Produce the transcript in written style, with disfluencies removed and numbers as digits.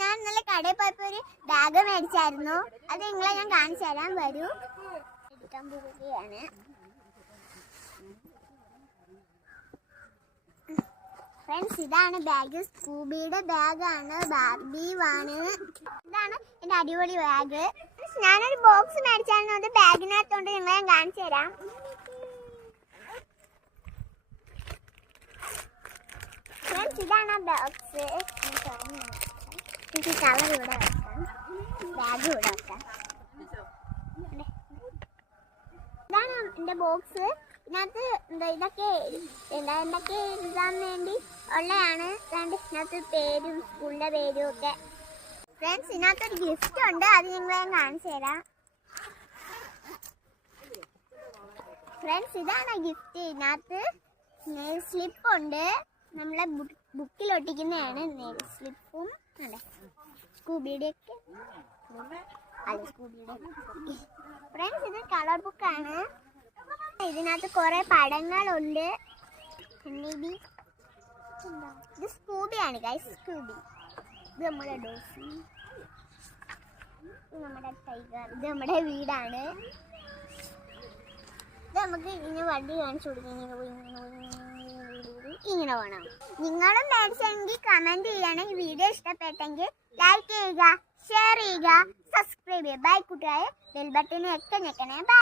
ഞാൻ ഇന്നലെ കടയിൽ പോയപ്പോ ഒരു ബാഗ് മേടിച്ചായിരുന്നു. അത് നിങ്ങളെ ഞാൻ കാണിച്ചു തരാൻ വരൂ. എടുക്കാൻ പോവുകയാണ്. ഫ്രണ്ട്സ്, ഇതാണ് ബാഗ്. സ്കൂബിയുടെ ബാഗാണ്, ബാർബി ആണ്. ഇതാണ് എന്റെ അടിപൊളി ബാഗ്. ഞാനൊരു ബോക്സ് മേടിച്ചായിരുന്നു. അത് ബാഗിനകത്തോണ്ട് നിങ്ങളെ ഞാൻ കാണിച്ചു തരാം. ഫ്രണ്ട്സ്, ഇതാണ് ആ ബോക്സ്. എനിക്ക് കളർ ഇവിടെ വെക്കാം, ബാഗ് ഇവിടെ വെക്കാം. ഇതാണ് എന്റെ ബോക്സ്. ഇതിനകത്ത് ഇതൊക്കെ എഴുതാൻ വേണ്ടി ഉള്ളതാണ്. ഇതിനകത്ത് പേരും സ്കൂളിന്റെ പേരും ഒക്കെ. ഫ്രണ്ട്സ്, ഇതിനകത്തൊരു ഗിഫ്റ്റ് ഉണ്ട്. അത് നിങ്ങളെ ഞാൻ കാണിച്ചു തരാം. ഫ്രണ്ട്സ്, ഇതാണ് ഗിഫ്റ്റ്. ഇതിനകത്ത് നെയിൽ സ്ലിപ്പ് ഉണ്ട്. നമ്മളെ ബുക്കിൽ ഒട്ടിക്കുന്നതാണ് നെയിൽ സ്ലിപ്പും. അതെ, സ്കൂബിയുടെ ഒക്കെ. ഫ്രണ്ട്സ്, ഇത് കളർ ബുക്കാണ്. ഇതിനകത്ത് കുറെ പടങ്ങളുണ്ട്. ഇത് സ്കൂബിയാണ് ഗൈസ്, സ്കൂബി. ഇത് നമ്മുടെ ഡോസി, ഇത് നമ്മുടെ ടൈഗർ, ഇത് നമ്മുടെ വീടാണ്. ഇത് നമുക്ക് ഇങ്ങനെ വണ്ടി കാണിച്ചു കൊടുക്കും. ഇങ്ങനെ വേണം. നിങ്ങളും മേടിച്ചെങ്കിൽ കമന്റ് ചെയ്യണം. ഈ വീഡിയോ ഇഷ്ടപ്പെട്ടെങ്കിൽ ലൈക്ക് ചെയ്യുക, ഷെയർ ചെയ്യുക, സബ്സ്ക്രൈബ് ചെയ്യുക. ബൈ കൂട്ടുകാരെ. ബെൽ ബട്ടനും ഒക്കെ ഞെക്കണേ. ബൈ.